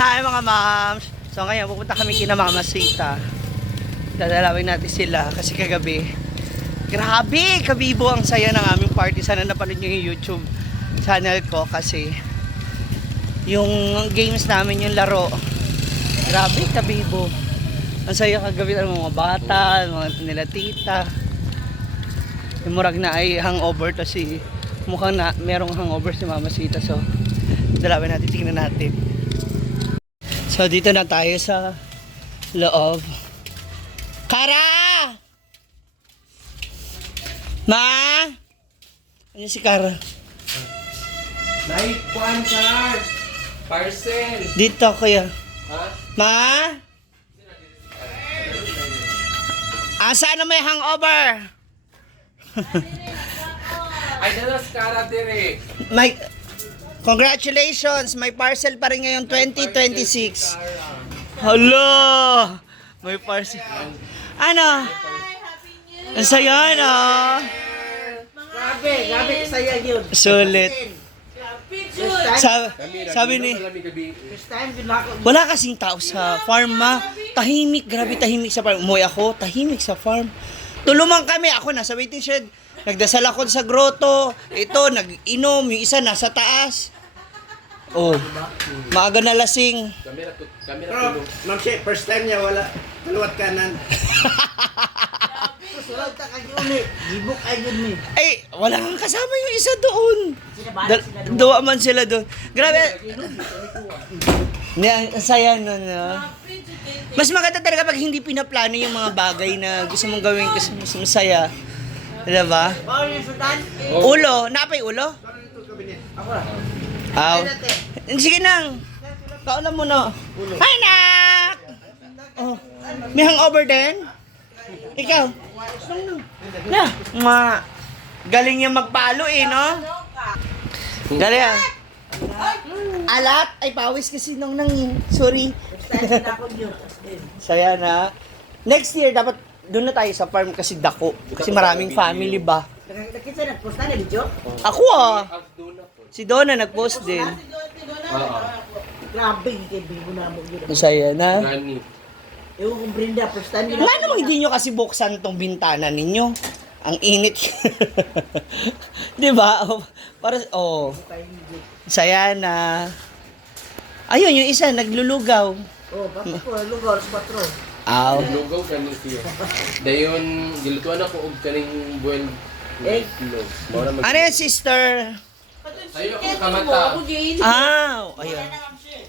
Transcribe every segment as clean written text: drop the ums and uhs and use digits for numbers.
Hi mga moms! So ngayon pupunta kami kina Mama Sita. Dadalawin natin sila kasi kagabi. Grabe! Kabibo ang saya ng aming party. Sana napanood nyo yung YouTube channel ko kasi yung games namin, yung laro. Grabe, kabibo. Ang saya kagabi ng mga bata, mga nila tita. Yung murag na ay hangover to si mukhang na merong hangover si Mama Sita. So dalawin natin, tingnan natin. So dito na tayo sa loob. Kara! Ma! Ano si Kara? Night one card! Parcel! Dito kuya. Ha? Ma? Asa na may hangover? Ay, dalas kara dire! May congratulations, may parcel pa rin ngayon 2026. Hello! May parcel. Ano? Ang saya na. Grabe saya yun. Sulit. Sabi ni, First time binako. wala kasing tao sa farm ma. Tahimik, grabe tahimik sa farm. Umuwi ako, tahimik sa farm. Tulungan kami, ako nasa waiting shed. Nagdasal ako sa grotto. Ito, nag-inom. Yung isa nasa taas. Oh, maaga na lasing. Kamera Pero, tulog. Ma'am She, first time niya wala kaluwat kanan. Sulat ta kay uli. Gibok ay yun ni. Ay, wala kang kasama yung isa doon. Sinabalik sila doon. Duwa man sila doon. Grabe. Ang saya nun, no? Mas maganda talaga pag hindi pinaplano yung mga bagay na gusto mong gawin kasi mas masaya. Diba? Bawal yung sudan. Ulo. Napay ulo? Ako na. Aw. Sige nang. Kaulan mo na. Hi, nak! Oh. May hangover din? Ikaw? Na. Ma. Galing niya magpalo eh, no? Galing ah. Alat? Ay, pawis kasi nung nang... Sorry. First time binako yun. Saya na. Next year, dapat doon na tayo sa farm kasi dako. Kasi maraming family ba? Nakita na post na video. Ako ah. Si Donna nag-post din. Oo. Grabe kay bigo na mo yun. Masaya na. Gani. Ewan kong Brenda, first time Nga naman hindi nyo kasi buksan tong bintana ninyo. Ang init. Di ba? Oh, para, oh. Saya na. Ayun, yung isa, naglulugaw. Oh, bakit ko lugar sa 4. Aw. Lugaw kanin siya. Dayon, gilutuan ako og kaning buwan. Eh? Ano yan, sister? Sayo ako kamata. Ayun.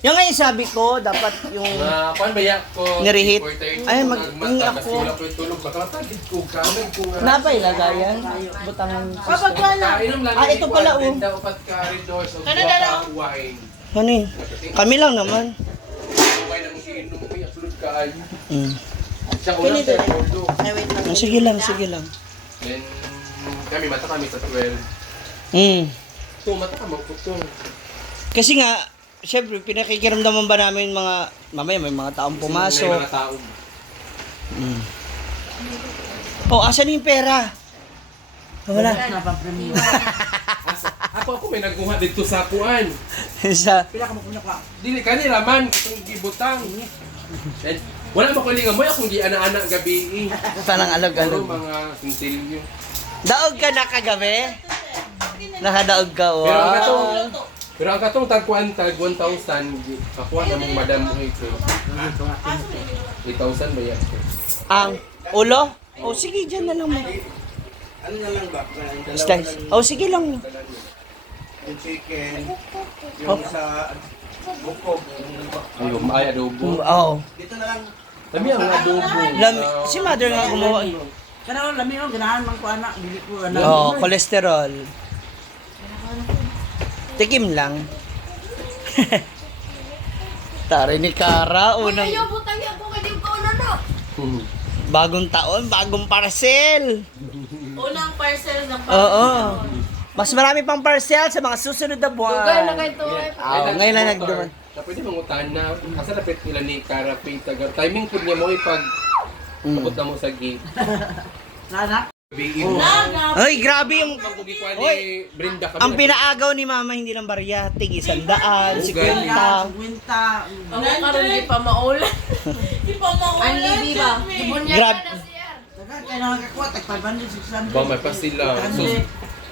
Yung ngayon sabi ko, dapat yung... Kuan ba ya ko? Nirehit? Ay, Ay, magmata. ako. Kasi wala ko yung tulog. Makamatagid ko. Kamay ko. Napay lagayan. Butang Kapag wala. Kainom lang. Ito pala, oh. Benda upat ka rin doon. So, guwapa wine. Ano eh? Kami lang naman. Wine ang iinom ko. Absolute kaayo. Mm. Siya ulang sa todo. Ay, wait lang. Sige lang, sige lang. Then, mata kami sa 12. Mm. So, mata ka magputong. Kasi nga, syempre, pinakikiramdaman ba namin mga, mamaya may mga taong May pumasok. mga tao. Mm. Oh, asan yung pera? Wala. Napapremyo. Ako may nagkuha dito sa kuan. Sa, Pila ka mo kunya ka. Dili kanila man itong gibutang. And wala mo kuling mo akong gi ana-ana gabi. parang Ano alog-alog. mga sinsilyo. Daog ka na kagabi? Nakadaog ka, Pero ang katong tagkuan tag 1,000 pakuha na mong madam mo ito. 8,000 ba yan? Ang ulo? Oh, sige, dyan na lang mo. Ano na lang ba? Slice. Oh, sige lang. Yung chicken, yung sa bukog. Ayun, ay adobo. Oh. Dito na lang. Lami ang adobo. Si mother nga gumawa. Kana lami oh ganahan man ko anak, dili ko anak. Oh, cholesterol. Tikim lang. Tari ni Kara, unang bagong taon, bagong parcel. Unang parcel ng Oo. Mas marami pang parcel sa mga susunod na buwan. Lugar na kayo to. Ngayon lang nagduman. Pwede mangutan na. Asa napit nila ni Karapit. Timing po niya mo ipag abot na mo sa gate. Anak. Ay, grabe yung... Ang kugikuan Oy, ni Brenda kami. Ang pinaagaw ni Mama hindi lang barya, tig 100, 50. Winta. Ako karon di pa maulan. Di pa maulan. Ang libi ba? Grab. Kaya nakakakuha, tag-500, 600. Ba, may pastila. So,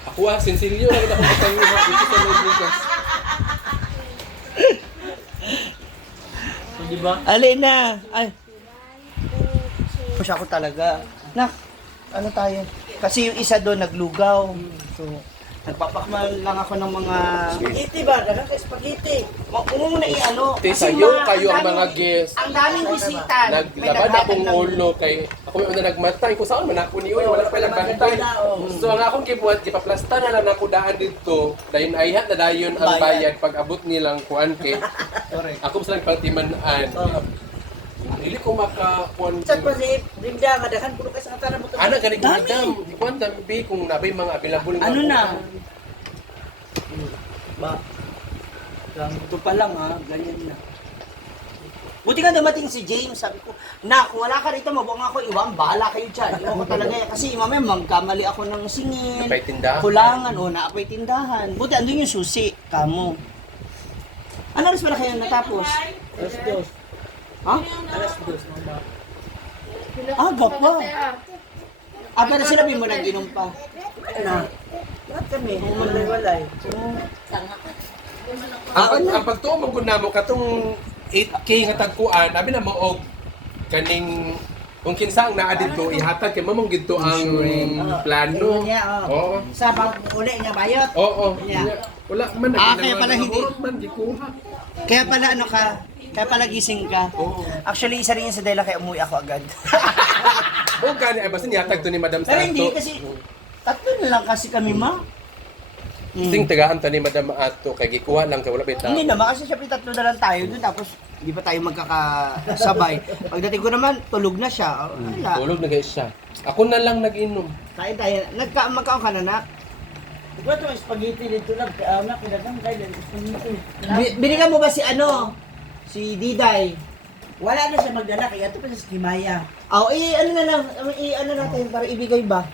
ako sinsilyo lang ako katango dito sa Lugas. Di ba? Alin na. Ay. Siya ako talaga. Nak, ano tayo? Kasi yung isa doon naglugaw. So, nagpapakmal lang ako ng mga... Spaghetti ba? Dagang kay spaghetti. Muna i-ano. Te, Kasi sayo kayo ang mga guest. Ang daming bisita. Naglaban akong ulo kay ako may una nagmatay ko saan man ako ni oy wala pa lang bantay. So ang akong gibuhat gipaplasta na lang ako daan dito. Dayon ayhat na dayon ang bayad pag abot nilang kuan kay. Ako sa lang pagtiman-an. Dili ko makakuan. Saan pa si Brenda, madahan ko kasi ang tanong mo. Ana gani ko madam, di ko dambi kung nabay mga available nga. Ano na? Ba? Ito pa lang ha, ganyan na. Buti nga dumating si James, sabi ko, Nak, wala ka rito, mabuang ako, iwang, bahala kayo dyan. Iwan ko talaga yan. Kasi mamaya magkamali ako ng singil, Napay tindahan. kulangan, o naapay tindahan. Buti andun yung susi, kamo. Ano oras pala kayo natapos? Alas dos. Ha? Alas dos. Gapa. Pero sinabi mo nag-inom pa. Na. Lahat kami, walay-walay. Ang pagtuo mo kun namo katong 8K nga tagkuan, abi na mo og kaning kung kinsa ang naa dito ihatag kay mamong gidto ang plano. Oo. Sa uli nga bayot. Oo. Yeah. Wala man Kaya pala hindi. man gikuha. Kaya pala ano ka? Kaya pala gising ka? Oo. Actually, isa rin yung sa dela kaya umuwi ako agad. O gani ay basta niyatag to ni Madam Pero Santo. hindi kasi, tatlo na lang kasi kami ma. Sing tagaan ta ni Madam Ato kay gikuha lang kay wala pa Hindi naman kasi syempre tatlo na lang tayo doon tapos hindi pa tayo magkakasabay. Pagdating ko naman, tulog na siya. Wala. Tulog na guys siya. Ako na lang nag-inom. Kain tayo. Magkaon ka na, Nak? Ikaw ito, spaghetti dito lang. Anak, kinagang kayo ng spaghetti. Binigyan mo ba si ano? Si Diday? Wala na siya magdala, kaya ito pa sa Skimaya. Ano na lang, ano natin para ibigay ba?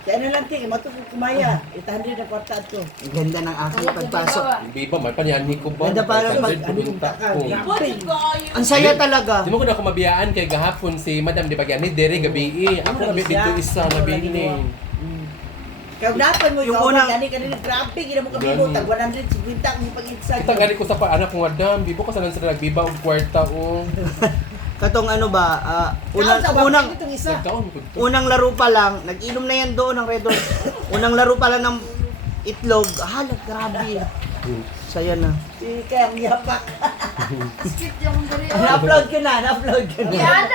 Kaya na lang, ting, matupag Skimaya. 800 na kwarta ito. Ang ganda ng aking pagpasok. Hindi ba may panyanhi ko ba? Ganda parang pag- Ano yung taka? Ang saya talaga. Di mo ko na ako mabiyaan kay gahapon si Madam di Bagyani Dere gabi. Ako na dito isa na bini. Kaya dapat mo Yung yung unang- unang... Gani, kanina, grabe, gina mo kabibo. Tag 150 ang pag-insa. Kita gani ko sa pa anak ko Madam, bibo ko sa lang sila nagbiba og kwarta o. Katong ano ba, Nagkaon ko to. unang laro pa lang, nag-inom na yan doon ng Red Horse. Unang laro pa lang ng itlog. Grabe. Saya na. Kaya ang yapak. Skip yung diri. Na-upload ko na. Diyan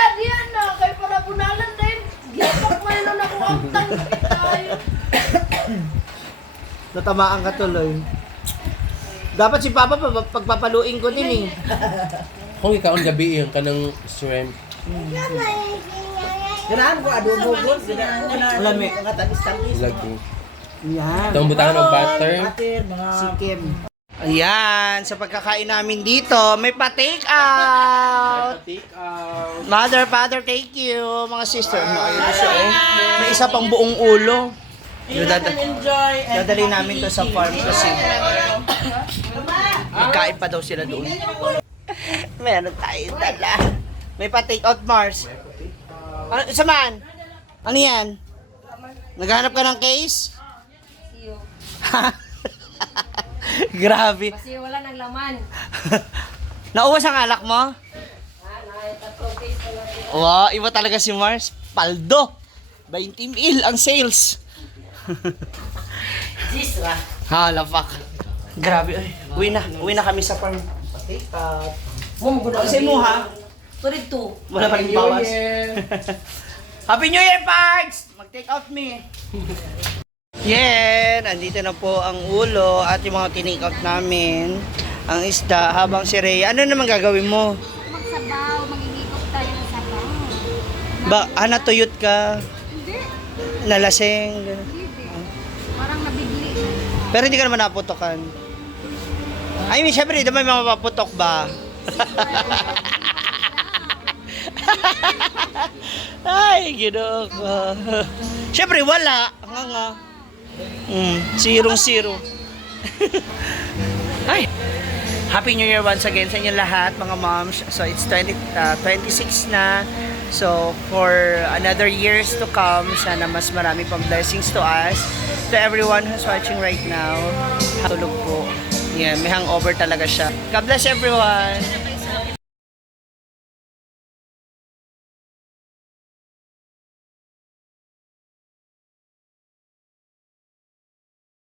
na. Kay para punalan din. Giyak mo yun ako ang tayo. Natamaan ka tuloy. Dapat si Papa pagpapaluin ko din eh. Kung ikaon gabi yung kanang shrimp. Ganahan ko, adobo ko. Lami. Mga tanis-tanis. Lagi. Yan. Itong butangan ng butter. Butter, mga... Sikim. Ayan, sa pagkakain namin dito, may pa-take out. Take out. Mother, father, thank you. Mga sister, ayun na siya oh. May isa pang buong ulo. Enjoy. Dadali namin to sa farm kasi magkain pa daw sila doon. Meron tayo dala. May pa-take out, Mars. Ano, isa man? Ano yan? Naghanap ka ng case? Grabe. Kasi wala nang laman. Nauwas ang alak mo? Wow, iba talaga si Mars. Paldo. 20,000 ang sales. Jisra. Lapak. Grabe. Ay, uwi na kami sa farm. Take out. Kasi mo ha? Turid to. Wala pa rin bawas. Happy New Year, Pards! Mag-take out me. Yan, andito na po ang ulo at yung mga tinake out namin. Ang isda, habang si Rhea. Ano naman gagawin mo? Magsabaw, magigigop tayo ng sabaw. Natuyot ka? Hindi, Nalasing? hindi. Parang nabigli. Pero hindi ka naman naputokan. I mean, syempre, di ba may mapaputok ba? Ay, ginoo ko. Siyempre, wala. Nga. Zero. Ay. Happy New Year once again sa inyo lahat, mga moms. So, it's 26 na. So, for another years to come, sana mas marami pang blessings to us. To everyone who's watching right now, tulog po. Yeah, may hangover talaga siya. God bless everyone!